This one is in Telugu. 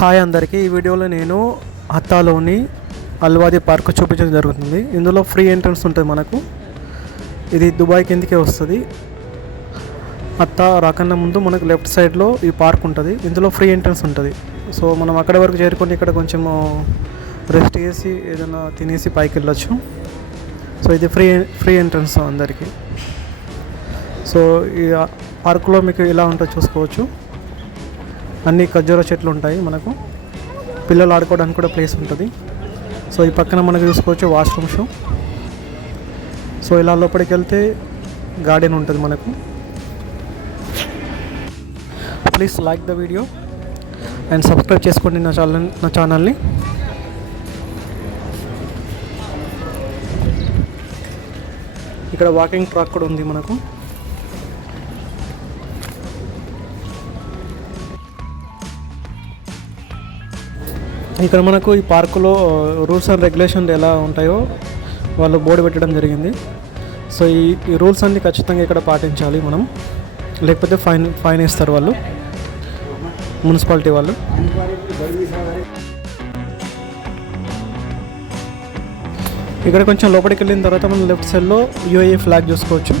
హాయ్ అందరికీ, ఈ వీడియోలో నేను హత్తాలోని అల్వాది పార్క్ చూపించడం జరుగుతుంది. ఇందులో ఫ్రీ ఎంట్రన్స్ ఉంటుంది మనకు. ఇది దుబాయ్ కిందకే వస్తుంది. హత్తా రాకన్నా ముందు మనకు లెఫ్ట్ సైడ్లో ఈ పార్క్ ఉంటుంది. ఇందులో ఫ్రీ ఎంట్రన్స్ ఉంటుంది. సో మనం అక్కడ వరకు చేరుకొని ఇక్కడ కొంచెం రెస్ట్ చేసి ఏదైనా తినేసి పైకి వెళ్ళొచ్చు. సో ఇది ఫ్రీ ఎంట్రన్స్ అందరికీ. సో ఈ పార్కులో మీకు ఇలా ఉంటుందో చూసుకోవచ్చు. అన్ని ఖర్జూర చెట్లు ఉంటాయి. మనకు పిల్లలు ఆడుకోవడానికి కూడా ప్లేస్ ఉంటుంది. సో ఈ పక్కన మనకు చూసుకోవచ్చు వాష్రూమ్స్. సో ఇలా లోపలికి వెళ్తే గార్డెన్ ఉంటుంది మనకు. Please like the video and subscribe చేసుకోండి నా ఛానల్ని. ఇక్కడ వాకింగ్ ట్రాక్ కూడా ఉంది మనకు. ఇక్కడ మనకు ఈ పార్కులో రూల్స్ అండ్ రెగ్యులేషన్లు ఎలా ఉంటాయో వాళ్ళు బోర్డు పెట్టడం జరిగింది. సో ఈ రూల్స్ అన్నీ ఖచ్చితంగా ఇక్కడ పాటించాలి మనం, లేకపోతే ఫైన్ వేస్తారు వాళ్ళు, మున్సిపాలిటీ వాళ్ళు. ఇక్కడ కొంచెం లోపలికి వెళ్ళిన తర్వాత మనం లెఫ్ట్ సైడ్లో UAE ఫ్లాగ్ చూసుకోవచ్చు.